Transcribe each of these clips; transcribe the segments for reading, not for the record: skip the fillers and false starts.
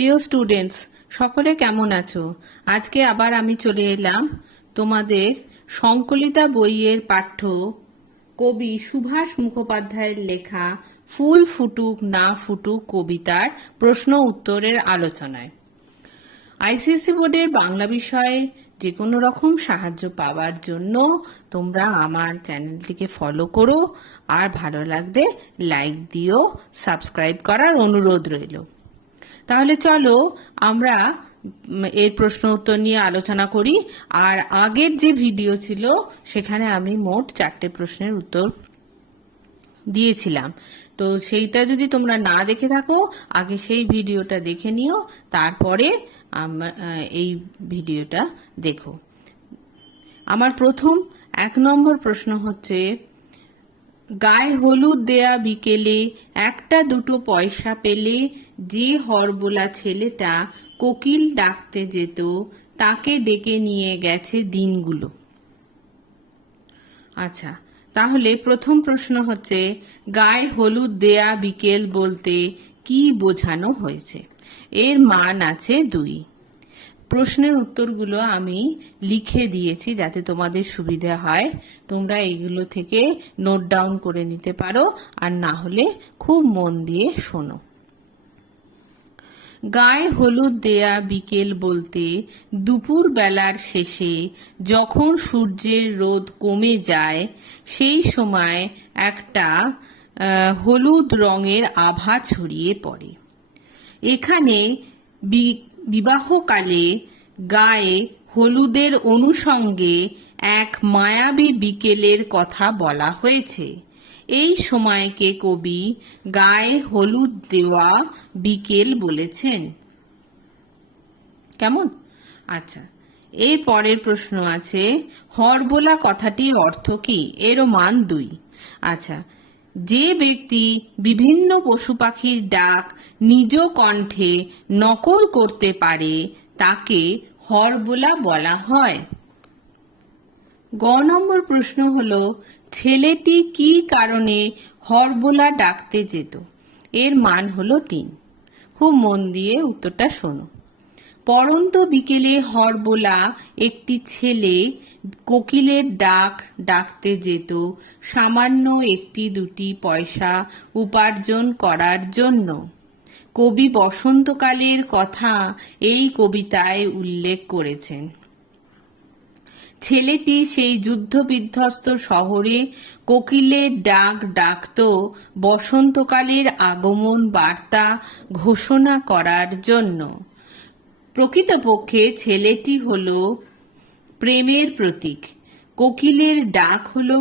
প্রিয় স্টুডেন্টস, সকলে কেমন আছো? আজকে আবার আমি চলে এলাম তোমাদের সংকলিতা বইয়ের পাঠ্য কবি সুভাষ মুখোপাধ্যায়ের লেখা ফুল ফুটুক না ফুটুক কবিতার প্রশ্ন উত্তরের আলোচনায়। আইসিএসসি বোর্ডের বাংলা বিষয়ে যে কোনো রকম সাহায্য পাওয়ার জন্য তোমরা আমার চ্যানেলটিকে ফলো করো, আর ভালো লাগলে লাইক দিও, সাবস্ক্রাইব করার অনুরোধ রইল। তাহলে চলো আমরা এর প্রশ্ন উত্তর নিয়ে আলোচনা করি। আর আগের যে ভিডিও ছিল সেখানে আমি মোট 4টে প্রশ্নের উত্তর দিয়েছিলাম, তো সেইটা যদি তোমরা না দেখে থাকো আগে সেই ভিডিওটা দেখে নিও, তারপরে এই ভিডিওটা দেখো। আমার প্রথম 1 নম্বর প্রশ্ন হচ্ছে, গায়ে হলুদ দেয়া বিকেলে একটা দুটো পয়সা পেলে যে হরবোলা ছেলেটা কোকিল ডাকতে যেত তাকে ডেকে নিয়ে গেছে দিনগুলো। আচ্ছা, তাহলে প্রথম প্রশ্ন হচ্ছে, গায়ে হলুদ দেয়া বিকেল বলতে কি বোঝানো হয়েছে? এর মান আছে 2। প্রশ্নের উত্তরগুলো আমি লিখে দিয়েছি যাতে তোমাদের সুবিধা হয়, তোমরা এগুলো থেকে নোট ডাউন করে নিতে পারো, আর না হলে খুব মন দিয়ে শোনো। গায়ে হলুদ দেয়া বিকেল বলতে দুপুর বেলার শেষে যখন সূর্যের রোদ কমে যায় সেই সময় একটা হলুদ রঙের আভা ছড়িয়ে পড়ে। এখানে বিবাহকালে গায়ে হলুদের অনুষঙ্গে এক মায়াবী বিকেলের কথা বলা হয়েছে। এই সময়কে কবি গায়ে হলুদ দেওয়া বিকেল বলেছেন। কেমন? আচ্ছা, এর পরের প্রশ্ন আছে, হরবোলা কথাটির অর্থ কি? এরও মান 2। আচ্ছা, যে ব্যক্তি বিভিন্ন পশু পাখির ডাক নিজ কণ্ঠে নকল করতে পারে তাকে হরবোলা বলা হয়। গ নম্বর প্রশ্ন হলো, ছেলেটি কি কারণে হরবোলা ডাকতে যেত? এর মান হলো 3। খুব মন দিয়ে উত্তরটা শোনো। পড়ন্ত বিকেলে হরবোলা একটি ছেলে কোকিলের ডাক ডাকতে যেত সামান্য 1-2 পয়সা উপার্জন করার জন্য। কবি বসন্তকালের কথা এই কবিতায় উল্লেখ করেছেন। ছেলেটি সেই যুদ্ধবিধ্বস্ত শহরে কোকিলের ডাক ডাকত বসন্তকালের আগমন বার্তা ঘোষণা করার জন্য। প্রকৃতপক্ষে ছেলেটি হলো প্রেমের প্রতীক। কোকিলের ডাক হলো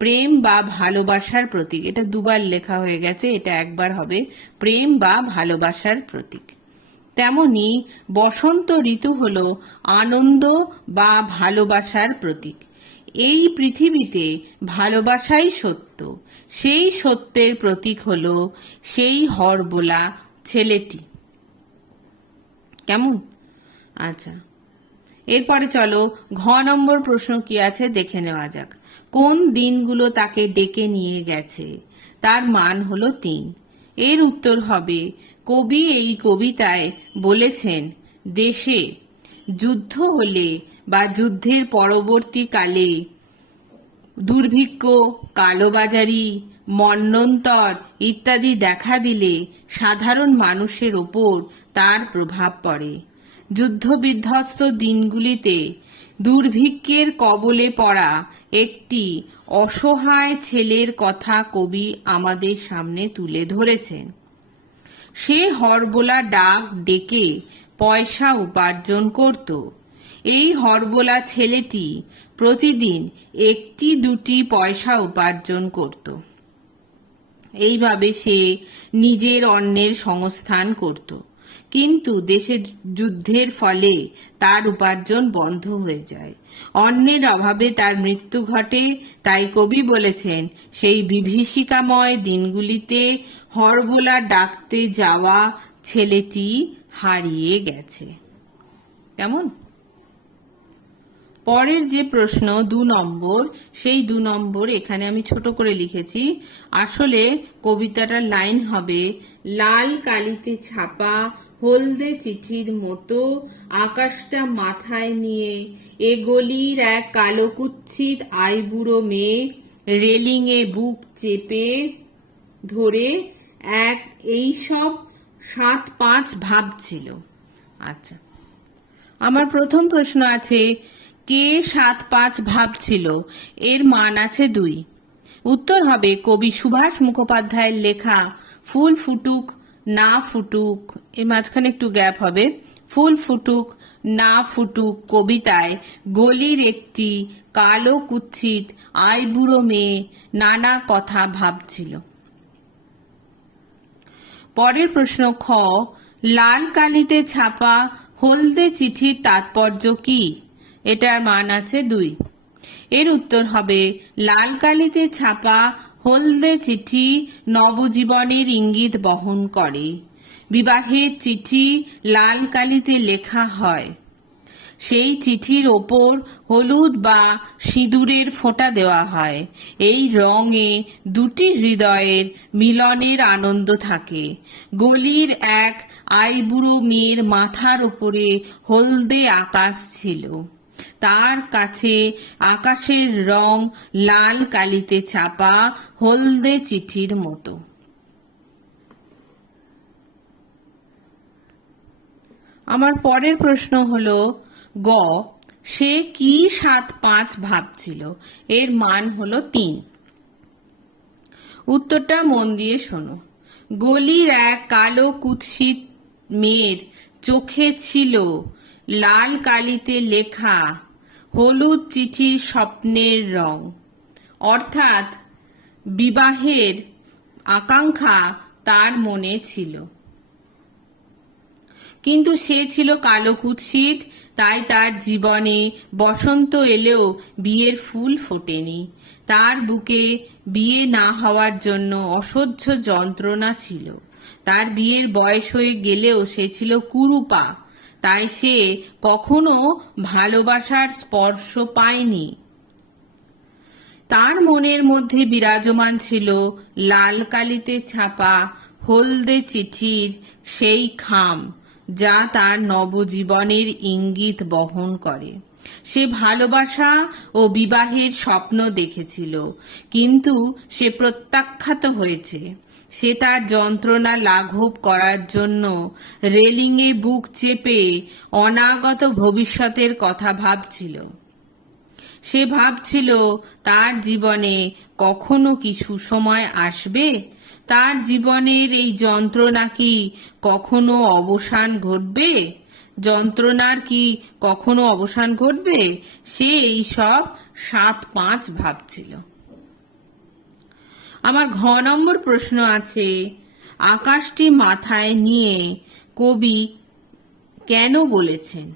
প্রেম বা ভালোবাসার প্রতীক। এটা 2বার লেখা হয়ে গেছে, এটা 1বার হবে। প্রেম বা ভালোবাসার প্রতীক। তেমনি বসন্ত ঋতু হলো আনন্দ বা ভালোবাসার প্রতীক। এই পৃথিবীতে ভালোবাসাই সত্য, সেই সত্যের প্রতীক হলো সেই হরবোলা ছেলেটি। কেমন? আচ্ছা, এরপরে চলো ঘ নম্বর প্রশ্ন কি আছে দেখে নেওয়া যাক। কোন দিনগুলো তাকে ডেকে নিয়ে গেছে? তার মান হলো 3। এর উত্তর হবে, কবি এই কবিতায় বলেছেন দেশে যুদ্ধ হলে বা যুদ্ধের পরবর্তীকালে দুর্ভিক্ষ, কালোবাজারি, মন্বন্তর ইত্যাদি দেখা দিলে সাধারণ মানুষের ওপর তার প্রভাব পড়ে। যুদ্ধবিধ্বস্ত দিনগুলিতে দুর্ভিক্ষের কবলে পড়া একটি অসহায় ছেলের কথা কবি আমাদের সামনে তুলে ধরেছেন। সে হরবোলা ডাক ডেকে পয়সা উপার্জন করত। এই হরবোলা ছেলেটি প্রতিদিন 1-2 পয়সা উপার্জন করত। এইভাবে সে নিজের অন্নের সংস্থান করত। কিন্তু দেশে যুদ্ধের ফলে তার উপার্জন বন্ধ হয়ে যায়। অন্নের অভাবে তার মৃত্যু ঘটে। তাই কবি বলেছেন, সেই বিভীষিকাময় দিনগুলিতে হরবোলা ডাকতে যাওয়া ছেলেটি হারিয়ে গেছে। কেমন? পরের যে প্রশ্ন 2 নম্বর, সেই 2 নম্বর এখানে আমি ছোট করে লিখেছি। আসলে কবিতাটার লাইন হবে, লাল কালিতে ছাপা হলদে চিঠির মতো আকাশটা মাথায় নিয়ে এ গলির এক কালো কুৎসিত আইবুড়ো মেয়ে রেলিংয়ে বুক চেপে ধরে এইসব 7-5 ভাবছিল। আচ্ছা, আমার প্রথম প্রশ্ন আছে, কে 7-5 ভাবছিল? এর মান আছে 2। উত্তর হবে কবি সুভাষ মুখোপাধ্যায়ের লেখা ফুল ফুটুক না ফুটুক, এর মাঝখানে একটু গ্যাপ হবে, ফুল ফুটুক না ফুটুক কবিতায় গলির একটি কালো কুৎসিত আইবুড়ো মেয়ে নানা কথা ভাবছিল। পরের প্রশ্ন খ, লাল কালিতে ছাপা হলদে চিঠির তাৎপর্য কি? এটার মান আছে 2। এর উত্তর হবে, লাল কালিতে ছাপা হলদে চিঠি নবজীবনের ইঙ্গিত বহন করে। বিবাহের চিঠি লাল কালিতে লেখা হয়। সেই চিঠির ওপর হলুদ বা সিঁদুরের ফোঁটা দেওয়া হয়। এই রঙে দুটি হৃদয়ের মিলনের আনন্দ থাকে। গলির এক আইবুড়ো মেয়ের মাথার উপরে হলদে আকাশ ছিল। তার কাছে আকাশের রং লাল কালিতে ছাপা হলদে চিঠির মতো। আমার পরের প্রশ্ন হলো গ, সে কি 7-5 ভাবছিল? এর মান হলো 3। উত্তরটা মন দিয়ে শোনো। গলির এক কালো কুৎসিত মেয়ের চোখে ছিল লাল কালিতে লেখা হলুদ চিঠির স্বপ্নের রং, অর্থাৎ বিবাহের আকাঙ্ক্ষা তার মনে ছিল। কিন্তু সে ছিল কালো কুৎসিত, তাই তার জীবনে বসন্ত এলেও বিয়ের ফুল ফোটেনি। তার বুকে বিয়ে না হওয়ার জন্য অসহ্য যন্ত্রণা ছিল। তার বিয়ের বয়স হয়ে গেলেও সে ছিল কুরুপা, তাই সে কখনো ভালোবাসার স্পর্শ পায়নি। তার মনের মধ্যে বিরাজমান ছিল লাল কালিতে ছাপা হলদে চিঠির সেই খাম, যা তার নবজীবনের ইঙ্গিত বহন করে। সে ভালোবাসা ও বিবাহের স্বপ্ন দেখেছিল, কিন্তু সে প্রত্যাখ্যাত হয়েছে। সে তার যন্ত্রণা লাঘব করার জন্য রেলিংয়ে বুক চেপে অনাগত ভবিষ্যতের কথা ভাবছিল। সে ভাবছিল তার জীবনে কখনো কি সুসময় আসবে? তার জীবনের এই যন্ত্রণা কি কখনো অবসান ঘটবে? যন্ত্রণার কি কখনো অবসান ঘটবে? সে এই সব 7-5 ভাবছিল। আমার ঘ নম্বর প্রশ্ন আছে, আকাশটি মাথায় নিয়ে কবি কেন বলেছেন?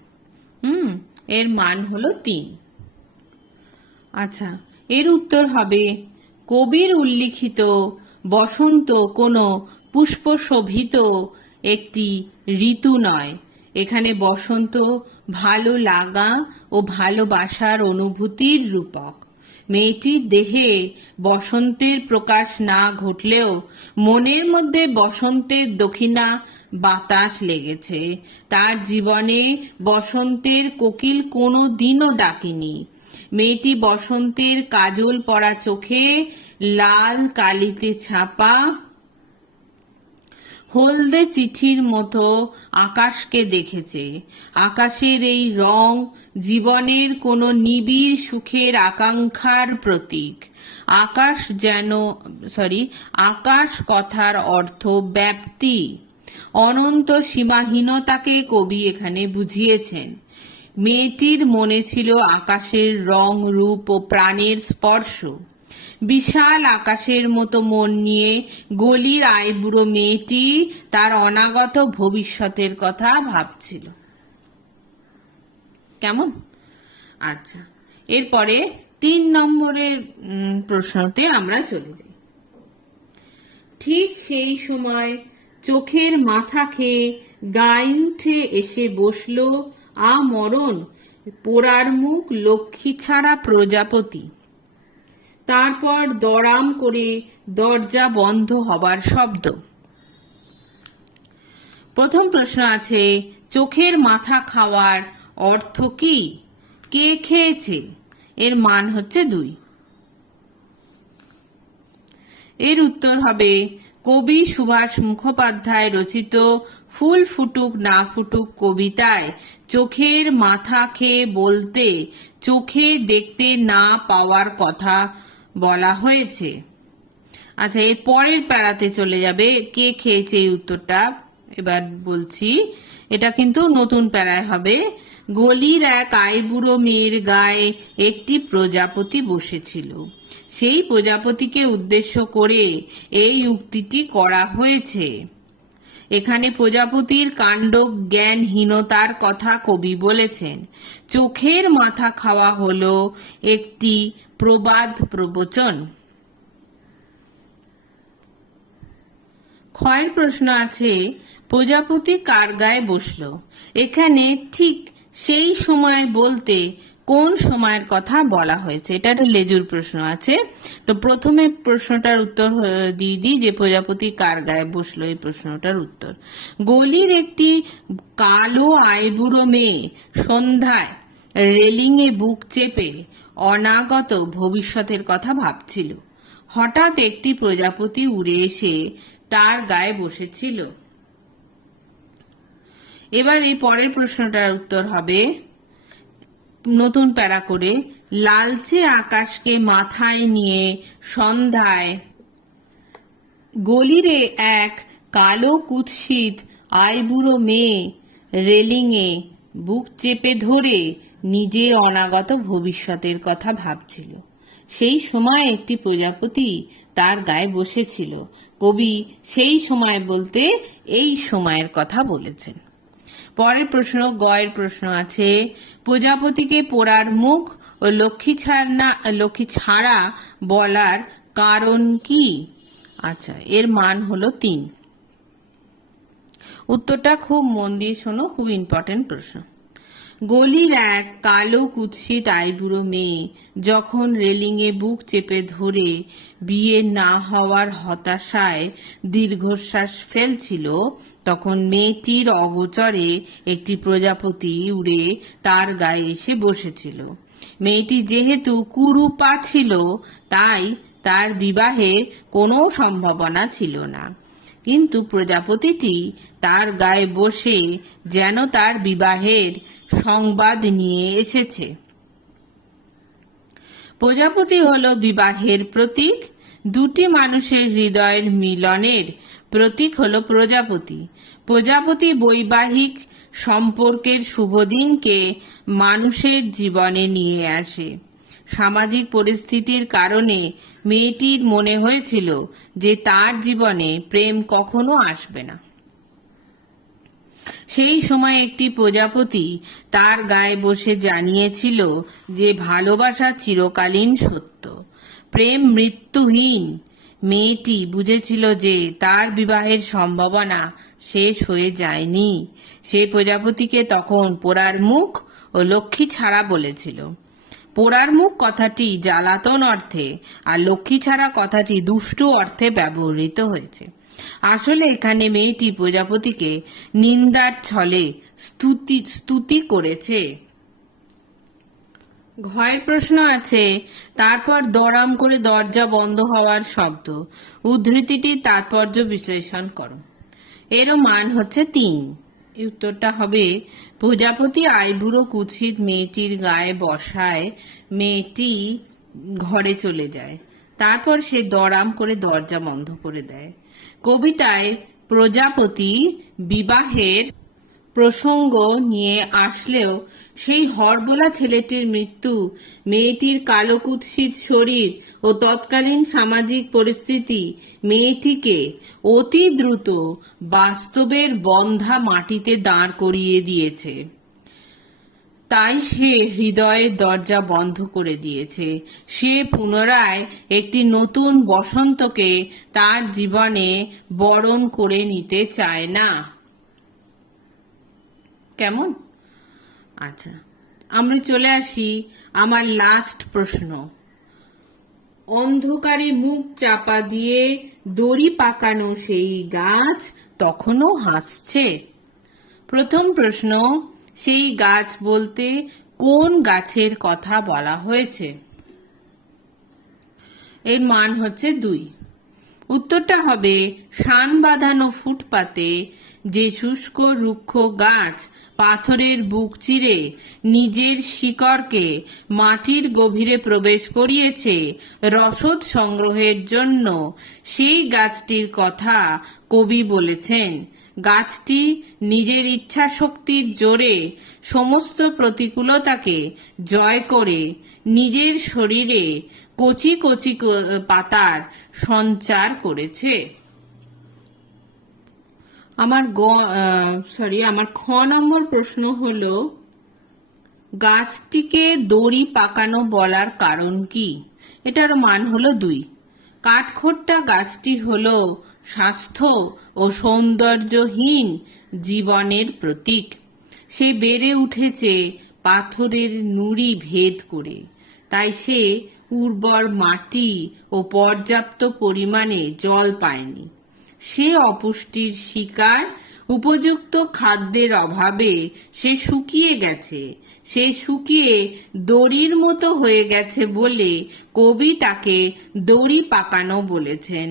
এর মান হলো 3। আচ্ছা, এর উত্তর হবে, কবির উল্লিখিত বসন্ত কোনো পুষ্পশোভিত একটি ঋতু নয়। এখানে বসন্ত ভালো লাগা ও ভালোবাসার অনুভূতির রূপক। মেয়েটির দেহে বসন্তের প্রকাশ না ঘটলেও মনের মধ্যে বসন্তের দক্ষিণা বাতাস লেগেছে। তার জীবনে বসন্তের কোকিল কোনো দিনও ডাকেনি। মেয়েটি বসন্তের কাজল পরা চোখে লাল কালিতে ছাপা হলদে চিঠির মতো আকাশকে দেখেছে। আকাশের এই রং জীবনের কোনো নিবিড় সুখের আকাঙ্ক্ষার প্রতীক। আকাশ কথার অর্থ ব্যাপ্তি, অনন্ত সীমাহীনতাকে কবি এখানে বুঝিয়েছেন। মেয়েটির মনে ছিল আকাশের রং, রূপ ও প্রাণের স্পর্শ। বিশাল আকাশের মতো মন নিয়ে গলির আইবুড়ো মেয়েটি তার অনাগত ভবিষ্যতের কথা ভাবছিল। কেমন? আচ্ছা, এরপরে 3 নম্বরের প্রশ্নতে আমরা চলে যাই। ঠিক সেই সময় চোখের মাথা খেয়ে গায়ে উঠে এসে বসলো আমরণ পোড়ার মুখ লক্ষ্মী ছাড়া প্রজাপতি, তারপর দড়াম করে দরজা বন্ধ হবার শব্দ। প্রথম প্রশ্ন আছে, চোখের মাথা খাওয়ার অর্থ কি? কে খেয়েছে? এর মান হচ্ছে 2। এর উত্তর হবে কবি সুভাষ মুখোপাধ্যায় রচিত ফুল ফুটুক না ফুটুক কবিতায় চোখের মাথা খেয়ে বলতে চোখে দেখতে না পাওয়ার কথা বলা হয়েছে। আচ্ছা, এর পরের প্যারাতে চলে যাবে কে খেয়েছে এই উত্তরটা। এবার বলছি, এটা কিন্তু নতুন প্যারায় হবে। গলির এক আইবুড়ো মেয়ের গায়ে একটি প্রজাপতি বসেছিল। সেই প্রজাপতিকে উদ্দেশ্য করে এই উক্তিটি করা হয়েছে। এখানে প্রজাপতির কাণ্ড জ্ঞানহীনতার কথা কবি বলেছেন। চোখের মাথা খাওয়া হলো একটি প্রবাদ প্রবচন। ক্ষয়ের প্রশ্ন আছে, প্রজাপতি কার গায়ে বসলো? এখানে ঠিক সেই সময় বলতে কোন সময়ের কথা বলা হয়েছে? এটা একটা লেজুর প্রশ্ন আছে। তো প্রথমে প্রশ্নটার উত্তর দিয়ে দিই যে প্রজাপতি কার গায়ে বসলো, এই প্রশ্নটার উত্তর। গলির একটি কালো আইবুড়ো মেয়ে সন্ধ্যায় রেলিংয়ে বুক চেপে অনাগত ভবিষ্যতের কথা ভাবছিল। হঠাৎ একটি প্রজাপতি উড়ে এসে তার গায়ে বসেছিল। এবার এই পরের প্রশ্নটার উত্তর হবে নতুন প্যারা করে, লালচে আকাশকে মাথায় নিয়ে সন্ধ্যায় গলিরে এক কালো কুৎসিত আইবুড়ো মেয়ে রেলিংয়ে বুক চেপে ধরে নিজের অনাগত ভবিষ্যতের কথা ভাবছিল। সেই সময় একটি প্রজাপতি তার গায়ে বসেছিল। কবি সেই সময় বলতে এই সময়ের কথা বলেছেন। পরের প্রশ্ন, গয়ের প্রশ্ন আছে, প্রজাপতিকে পোড়ার মুখ ও লক্ষ্মী ছাড়া বলার কারণ কি? আচ্ছা, এর মান হলো 3। উত্তরটা খুব মন দিয়ে শোনো, খুব ইম্পর্টেন্ট প্রশ্ন। গলির এক কালো কুৎসিত আইবুড়ো মেয়ে যখন রেলিংয়ে বুক চেপে ধরে বিয়ে না হওয়ার হতাশায় দীর্ঘশ্বাস ফেলছিল, তখন মেয়েটির অগোচরে একটি প্রজাপতি উড়ে তার গায়ে এসে বসেছিল। মেয়েটি যেহেতু কুরূপা ছিল, তাই তার বিবাহের কোনো সম্ভাবনা ছিল না। কিন্তু প্রজাপতিটি তার গায়ে বসে যেন তার বিবাহের সংবাদ নিয়ে এসেছে। প্রজাপতি হলো বিবাহের প্রতীক। দুটি মানুষের হৃদয়ের মিলনের প্রতীক হলো প্রজাপতি। প্রজাপতি বৈবাহিক সম্পর্কের শুভদিনকে মানুষের জীবনে নিয়ে আসে। সামাজিক পরিস্থিতির কারণে মেয়েটির মনে হয়েছিল যে তার জীবনে প্রেম কখনো আসবে না। সেই সময় একটি প্রজাপতি তার গায়ে বসে জানিয়েছিল যে ভালোবাসা চিরকালীন সত্য, প্রেম মৃত্যুহীন। মেয়েটি বুঝেছিল যে তার বিবাহের সম্ভাবনা শেষ হয়ে যায়নি। সে প্রজাপতিকে তখন পোড়ার মুখ ও লক্ষ্মী ছাড়া বলেছিল। পোড়ার মুখ কথাটি জ্বালাতন অর্থে আর লক্ষ্মী ছাড়া কথাটি দুষ্টু অর্থে ব্যবহৃত হয়েছে। আসলে এখানে মেয়েটি প্রজাপতিকে নিন্দার ছলে স্তুতি করেছে। ঘয়ের প্রশ্ন আছে, তারপর দড়াম করে দরজা বন্ধ হওয়ার শব্দ। উদ্ধৃতিটির তাৎপর্য বিশ্লেষণ করো। এরও মান হচ্ছে 3। এই উত্তরটা হবে, প্রজাপতি আইবুড়ো কুৎসিত মেয়েটির গায়ে বসায় মেয়েটি ঘরে চলে যায়। তারপর সে দড়াম করে দরজা বন্ধ করে দেয়। কবিতায় প্রজাপতি বিবাহের প্রসঙ্গ নিয়ে আসলেও সেই হরবোলা ছেলেটির মৃত্যু, মেয়েটির কালো কুৎসিত শরীর ও তৎকালীন সামাজিক পরিস্থিতি মেয়েটিকে অতি দ্রুত বাস্তবের বন্ধা মাটিতে দাঁড় করিয়ে দিয়েছে। তাই সে হৃদয়ের দরজা বন্ধ করে দিয়েছে। সে পুনরায় একটি নতুন বসন্তকে তার জীবনে বরণ করে নিতে চায় না। কেমন? আচ্ছা, আমরা চলে আসি আমার লাস্ট প্রশ্ন। অন্ধকারে মুখ চাপা দিয়ে দড়ি পাকানো সেই গাছ তখনও হাসছে। প্রথম প্রশ্ন, সেই গাছ বলতে কোন গাছের কথা বলা হয়েছে? এর মান হচ্ছে 2। উত্তরটা হবে শান বাঁধানো ফুটপাতে যে শুষ্ক রুক্ষ গাছ পাথরের বুক চিরে নিজের শিকড়কে মাটির গভীরে প্রবেশ করিয়েছে রসদ সংগ্রহের জন্য, সেই গাছটির কথা কবি বলেছেন। গাছটি নিজের ইচ্ছা শক্তির জোরে সমস্ত প্রতিকূলতাকে জয় করে নিজের শরীরে কচি কচি পাতার সঞ্চার করেছে। আমার খ নম্বর প্রশ্ন হলো, গাছটিকে দড়ি পাকানো বলার কারণ কি? এটার মান হলো 2। কাঠখোট্টা গাছটি হলো স্বাস্থ্য ও সৌন্দর্যহীন জীবনের প্রতীক। সে বেড়ে উঠেছে পাথরের নুড়ি ভেদ করে, তাই সে উর্বর মাটি ও পর্যাপ্ত পরিমাণে জল পায়নি। সে অপুষ্টির শিকার, উপযুক্ত খাদ্যের অভাবে সে শুকিয়ে গেছে। সে শুকিয়ে দড়ির মতো হয়ে গেছে বলে কবি তাকে দড়ি পাকানো বলেছেন।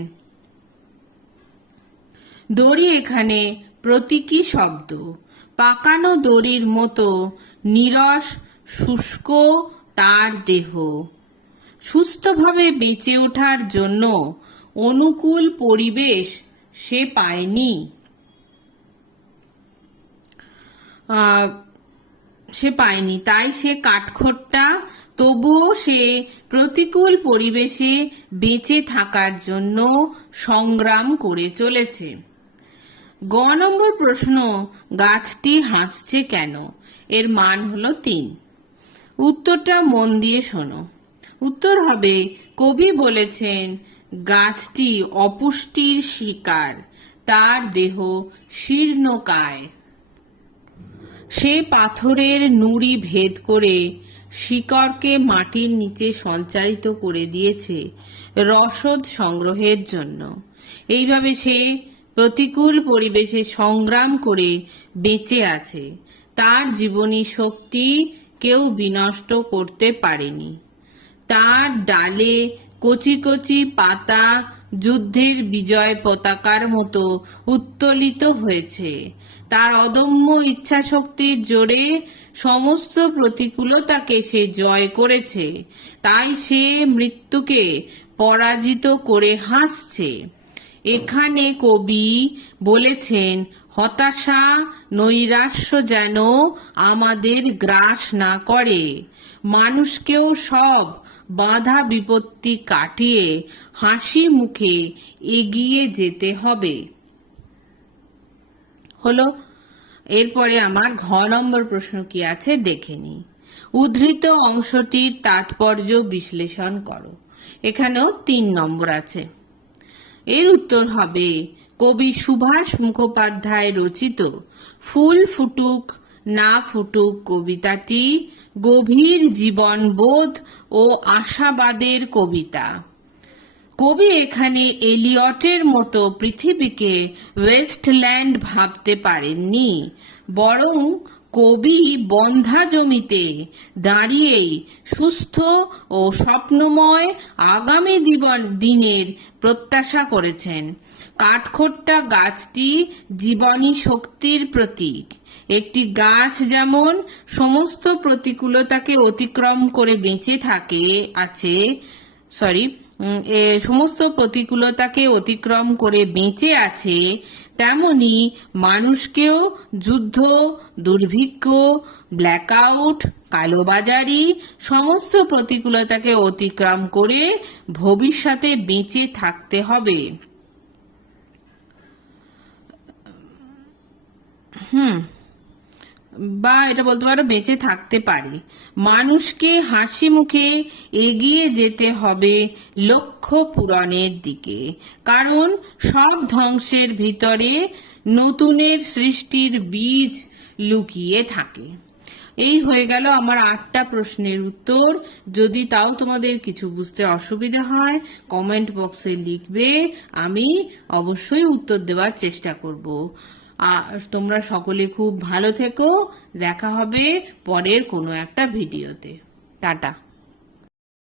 দড়ি এখানে প্রতীকী শব্দ। পাকানো দড়ির মতো নীরস শুষ্ক তার দেহ। সুস্থভাবে বেঁচে ওঠার জন্য অনুকূল পরিবেশ সে পায়নি। তাই সে কাঠখোট্টা, তবুও সে প্রতিকূল পরিবেশে বেঁচে থাকার জন্য সংগ্রাম করে চলেছে। গ নম্বর প্রশ্ন, গাছটি হাসছে কেন? এর মান হলো 3। উত্তরটা মন দিয়ে শোনো। উত্তর হবে, কবি বলেছেন গাছটি অপুষ্টির শিকার, তার দেহ শীর্ণকায়। সে পাথরের নুড়ি ভেদ করে শিকড়কে মাটির নিচে সঞ্চারিত করে দিয়েছে রসদ সংগ্রহের জন্য। এইভাবে সে প্রতিকূল পরিবেশে সংগ্রাম করে বেঁচে আছে। তার জীবনী শক্তি কেউ বিনষ্ট করতে পারেনি। তার ডালে কচি কচি পাতা যুদ্ধের বিজয় পতাকার মতো উত্তোলিত হয়েছে। তার অদম্য ইচ্ছাশক্তির জোরে সমস্ত প্রতিকূলতাকে সে জয় করেছে। তাই সে মৃত্যুকে পরাজিত করে হাসছে। এখানে কবি বলেছেন, হতাশা নৈরাশ্য যেন আমাদের গ্রাস না করে। মানুষকেও সব বাধা বিপত্তি কাটিয়ে হাসি মুখে এগিয়ে যেতে হবে। হলো। এরপরে আমার ঘ নম্বর প্রশ্ন কি আছে দেখে নি। উদ্ধৃত অংশটির তাৎপর্য বিশ্লেষণ করো। এখানেও 3 নম্বর আছে। এর উত্তর হবে, কবি সুভাষ মুখোপাধ্যায় রচিত ফুল ফুটুক না ফুটুক কবিতাটি গভীর জীবনবোধ ও আশাবাদের কবিতা। কবি এখানে এলিয়টের মতো পৃথিবীকে ওয়েস্টল্যান্ড ভাবতে পারেননি, বরং কবি বন্ধা জমিতে দাঁড়িয়েই সুস্থ ও স্বপ্নময় আগামী দিনের প্রত্যাশা করেছেন। কাঠখোট্টা গাছটি জীবনী শক্তির প্রতীক। একটি গাছ যেমন সমস্ত প্রতিকূলতাকে অতিক্রম করে বেঁচে আছে, তেমনি মানুষকেও যুদ্ধ, দুর্ভিক্ষ, ব্ল্যাকআউট, কালোবাজারি সমস্ত প্রতিকূলতাকে অতিক্রম করে ভবিষ্যতে বেঁচে থাকতে হবে। বা এটা বলতে পারো বেঁচে থাকতে পারে। মানুষকে হাসি মুখে এগিয়ে যেতে হবে লক্ষ্য পূরণের দিকে, কারণ সব ধ্বংসের ভিতরে নতুনের সৃষ্টির বীজ লুকিয়ে থাকে। এই হয়ে গেল আমার 8টা প্রশ্নের উত্তর। যদি তাও তোমাদের কিছু বুঝতে অসুবিধা হয় কমেন্ট বক্সে লিখবে, আমি অবশ্যই উত্তর দেওয়ার চেষ্টা করব। আর তোমরা সকলে খুব ভালো থেকো। দেখা হবে পরের কোনো একটা ভিডিওতে। টাটা।